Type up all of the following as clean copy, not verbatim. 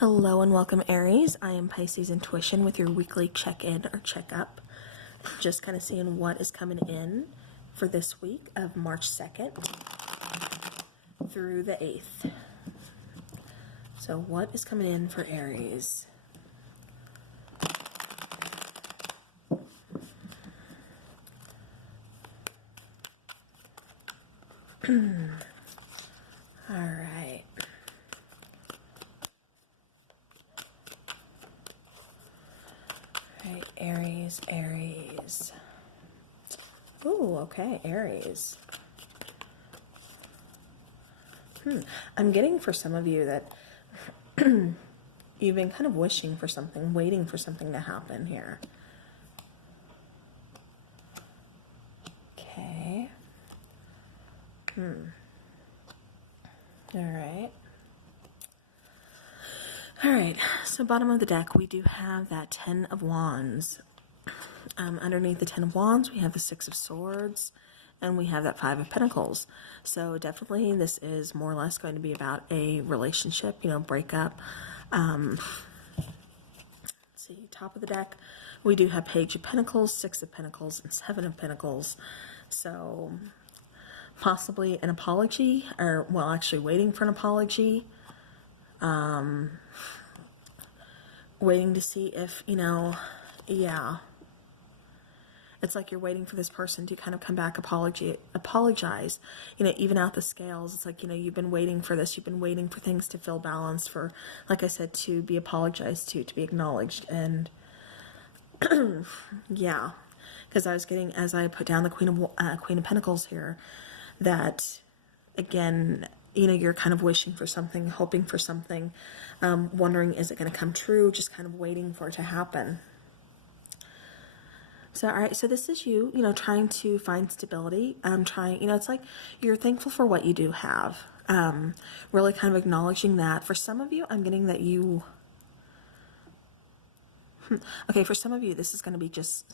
Hello and welcome, Aries. I am Pisces Intuition with your weekly check-in or checkup. Just kind of seeing what is coming in for this week of March 2nd through the 8th. So what is coming in for Aries? All right. All right, Aries. Ooh, okay, Aries. I'm getting for some of you that you've been kind of wishing for something, waiting for something to happen here. Okay. All right, so bottom of the deck, we do have that 10 of Wands. Underneath the 10 of Wands, we have the 6 of Swords, and we have that 5 of Pentacles. So definitely this is more or less going to be about a relationship, breakup. Let's see, top of the deck, we do have Page of Pentacles, 6 of Pentacles, and 7 of Pentacles. So possibly an apology, or, well, actually waiting for an apology. Waiting to see if, it's like you're waiting for this person to kind of come back, apologize, even out the scales. It's like, you've been waiting for this. You've been waiting for things to feel balanced, for, like I said, to be apologized to be acknowledged. And yeah, because I was getting, as I put down the Queen of Pentacles here, that again, you're kind of wishing for something, hoping for something, wondering, is it going to come true? Just kind of waiting for it to happen. So, all right, so this is you, trying to find stability. It's like you're thankful for what you do have. Really kind of acknowledging that. For some of you, I'm getting that you, okay, for some of you, this is going to be just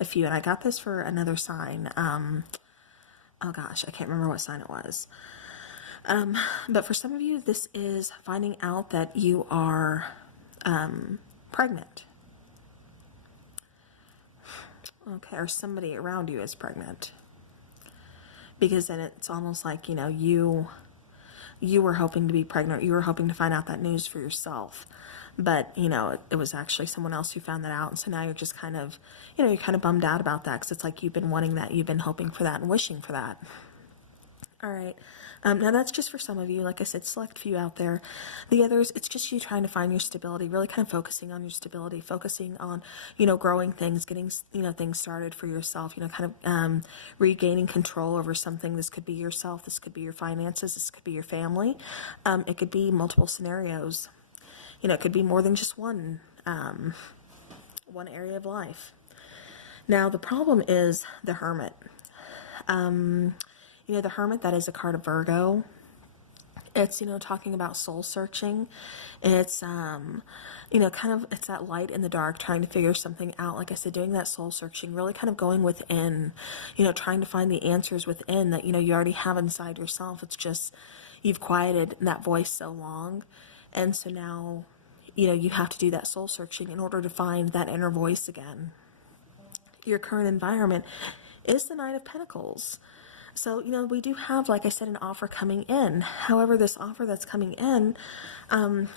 a few, and I got this for another sign. Oh gosh, I can't remember what sign it was. But for some of you, this is finding out that you are pregnant. Okay, or somebody around you is pregnant. Because then it's almost like, you were hoping to be pregnant. You were hoping to find out that news for yourself. But, it was actually someone else who found that out. And so now you're just kind of, you're kind of bummed out about that. Because it's like you've been wanting that. You've been hoping for that and wishing for that. All right. Now that's just for some of you. Like I said, select few out there. The others, it's just you trying to find your stability, really kind of focusing on your stability, focusing on, growing things, getting, things started for yourself, kind of regaining control over something. This could be yourself. This could be your finances. This could be your family. It could be multiple scenarios. It could be more than just one area of life. Now, the problem is the Hermit. The Hermit, that is a card of Virgo. It's, talking about soul searching. It's, kind of, it's that light in the dark, trying to figure something out. Like I said, doing that soul searching, really kind of going within, trying to find the answers within that, you already have inside yourself. It's just, you've quieted that voice so long. And so now, you have to do that soul searching in order to find that inner voice again. Your current environment is the Knight of Pentacles. So, we do have, like I said, an offer coming in. However, this offer that's coming in,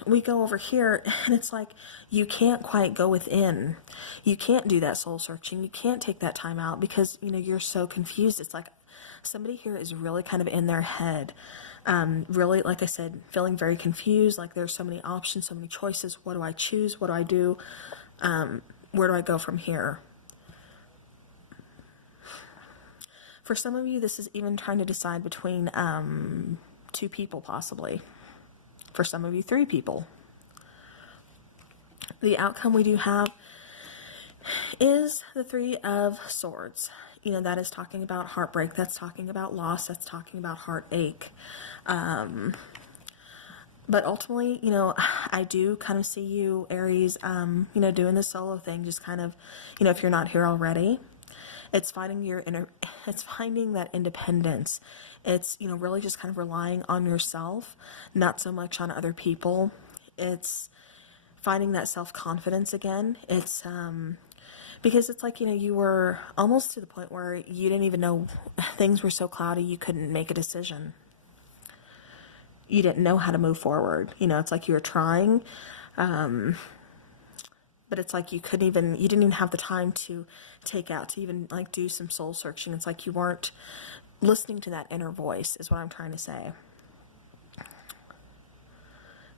we go over here and it's like you can't quite go within. You can't do that soul searching. You can't take that time out because, you're so confused. It's like somebody here is really kind of in their head. Really, like I said, feeling very confused. Like there's so many options, so many choices. What do I choose? What do I do? Where do I go from here? For some of you, this is even trying to decide between 2 people, possibly. For some of you, 3 people. The outcome we do have is the 3 of Swords. That is talking about heartbreak. That's talking about loss. That's talking about heartache. But ultimately, I do kind of see you, Aries, doing the solo thing. Just kind of, if you're not here already. It's finding it's finding that independence. It's, really just kind of relying on yourself, not so much on other people. It's, finding that self-confidence again. It's, because it's like, you know, you were almost to the point where you didn't even know, things were so cloudy you couldn't make a decision. You didn't know how to move forward. You know, it's like you were trying, but it's like you didn't even have the time to to even like do some soul searching. It's like you weren't listening to that inner voice, is what I'm trying to say.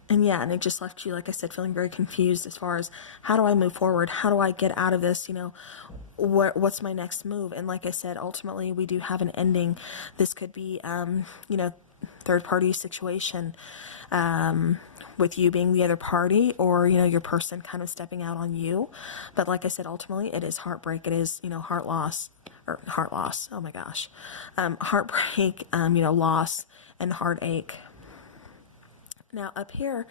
And yeah, and it just left you, like I said, feeling very confused as far as, how do I move forward? How do I get out of this? You know, what's my next move? And like I said, ultimately we do have an ending. This could be, you know, third party situation, with you being the other party, or, you know, your person kind of stepping out on you. But like I said, ultimately it is heartbreak. It is, you know, heart loss. Oh my gosh. Heartbreak, you know, loss and heartache. Now up here,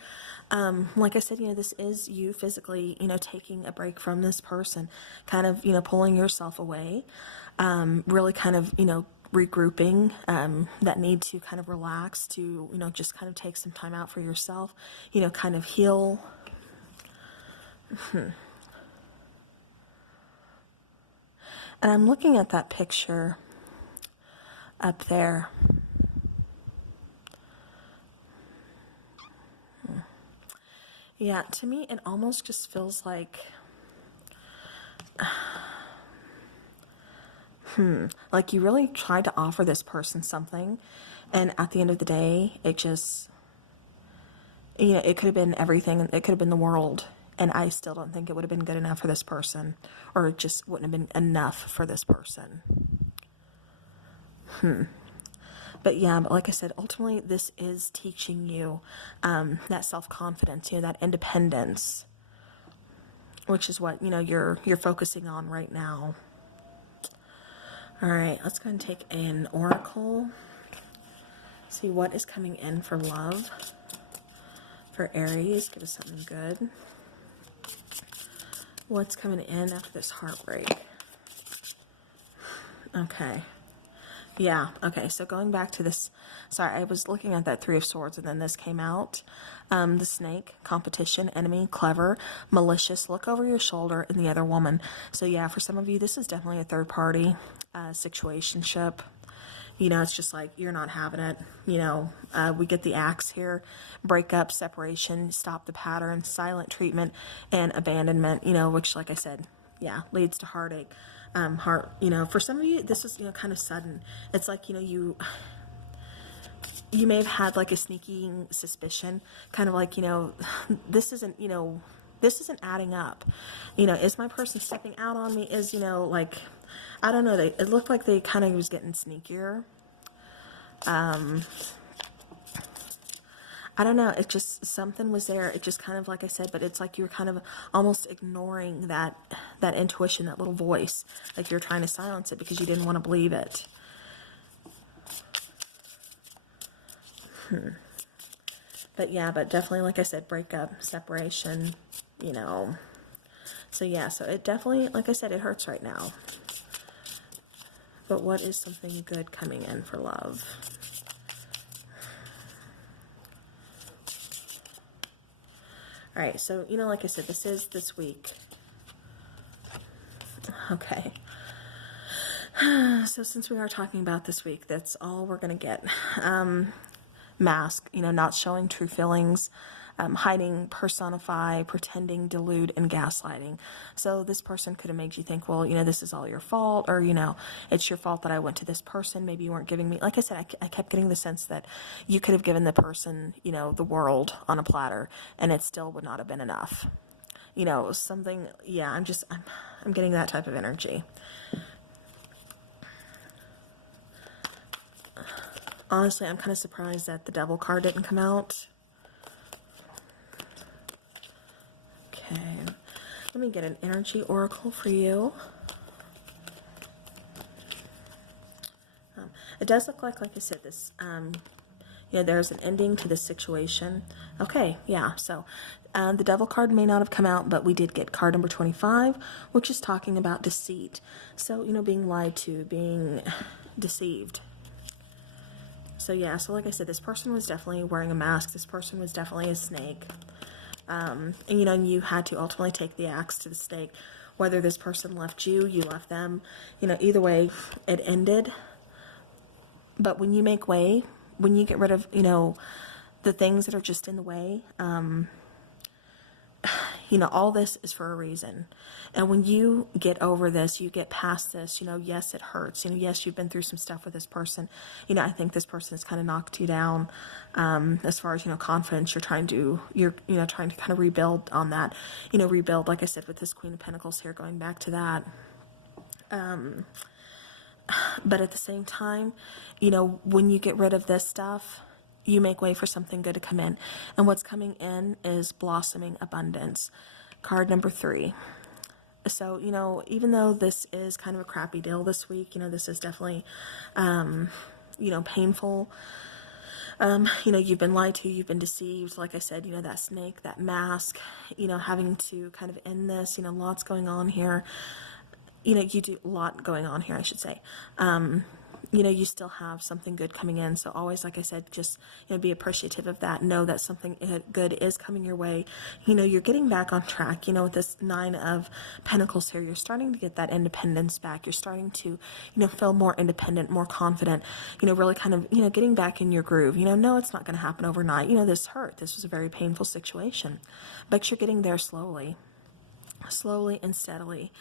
like I said, you know, this is you physically, you know, taking a break from this person, kind of, you know, pulling yourself away, really kind of, you know, regrouping, that need to kind of relax, to, you know, just kind of take some time out for yourself, you know, kind of heal. And I'm looking at that picture up there. Yeah, to me, it almost just feels like, like you really tried to offer this person something, and at the end of the day, it just, you know, it could have been everything, it could have been the world, and I still don't think it would have been good enough for this person, or it just wouldn't have been enough for this person. But yeah, but like I said, ultimately this is teaching you, that self-confidence, you know, that independence, which is what, you know, you're focusing on right now. All right, let's go and take an oracle. See what is coming in for love for Aries. Give us something good. What's coming in after this heartbreak? Okay. Yeah, okay, so going back to this, sorry, I was looking at that Three of Swords and then this came out. The snake, competition, enemy, clever, malicious, look over your shoulder, and the other woman. So yeah, for some of you, this is definitely a third party situationship. You know, it's just like, you're not having it. You know, we get the axe here: breakup, separation, stop the pattern, silent treatment, and abandonment, you know, which, like I said, yeah, leads to heartache. You know, for some of you, this is, you know, kind of sudden. It's like, you know, you may have had like a sneaking suspicion, kind of like, you know, this isn't, you know, this isn't adding up. You know, is my person stepping out on me? Is, you know, like, I don't know, it looked like they kind of was getting sneakier. I don't know, it just, something was there. It just kind of, like I said, but it's like you were kind of almost ignoring that intuition, that little voice. Like you're trying to silence it because you didn't want to believe it. But yeah, but definitely, like I said, breakup, separation, you know. So yeah, so it definitely, like I said, it hurts right now. But what is something good coming in for love? All right, so, you know, like I said, this is this week. Okay. So since we are talking about this week, that's all we're going to get. Mask, you know, not showing true feelings, hiding, personify, pretending, delude, and gaslighting. So this person could have made you think, well, you know, this is all your fault, or, you know, it's your fault that I went to this person. Maybe you weren't giving me, like I said, I kept getting the sense that you could have given the person, you know, the world on a platter, and it still would not have been enough. You know, something, yeah, I'm getting that type of energy. Honestly, I'm kind of surprised that the Devil card didn't come out. Okay, let me get an energy oracle for you. It does look like I said, this, yeah, there's an ending to this situation. Okay, yeah, so the Devil card may not have come out, but we did get card number 25, which is talking about deceit. So, you know, being lied to, being deceived. So yeah, so like I said, this person was definitely wearing a mask. This person was definitely a snake. And, you know, you had to ultimately take the axe to the stake. Whether this person left you, you left them, you know, either way, it ended. But when you make way, when you get rid of, you know, the things that are just in the way, you know, all this is for a reason. And when you get over this, you get past this, you know, yes, it hurts. You know, yes, you've been through some stuff with this person. You know, I think this person has kind of knocked you down, as far as, you know, confidence. You're trying to kind of rebuild on that, you know, rebuild, like I said, with this Queen of Pentacles here, going back to that. But at the same time, you know, when you get rid of this stuff, you make way for something good to come in. And what's coming in is blossoming abundance. Card number 3. So, you know, even though this is kind of a crappy deal this week, you know, this is definitely, you know, painful. You know, you've been lied to, you've been deceived. Like I said, you know, that snake, that mask, you know, having to kind of end this, you know, lots going on here. You know, you do a lot going on here, I should say. You know, you still have something good coming in. So always, like I said, just, you know, be appreciative of that. Know that something good is coming your way. You know, you're getting back on track. You know, with this 9 of Pentacles here, you're starting to get that independence back. You're starting to, you know, feel more independent, more confident, you know, really kind of, you know, getting back in your groove. You know, no, it's not going to happen overnight. You know, this hurt. This was a very painful situation. But you're getting there slowly and steadily.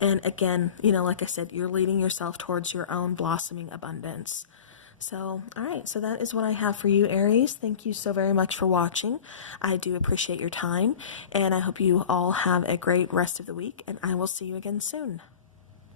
And again, you know, like I said, you're leading yourself towards your own blossoming abundance. So, all right, so that is what I have for you, Aries. Thank you so very much for watching. I do appreciate your time, and I hope you all have a great rest of the week, and I will see you again soon.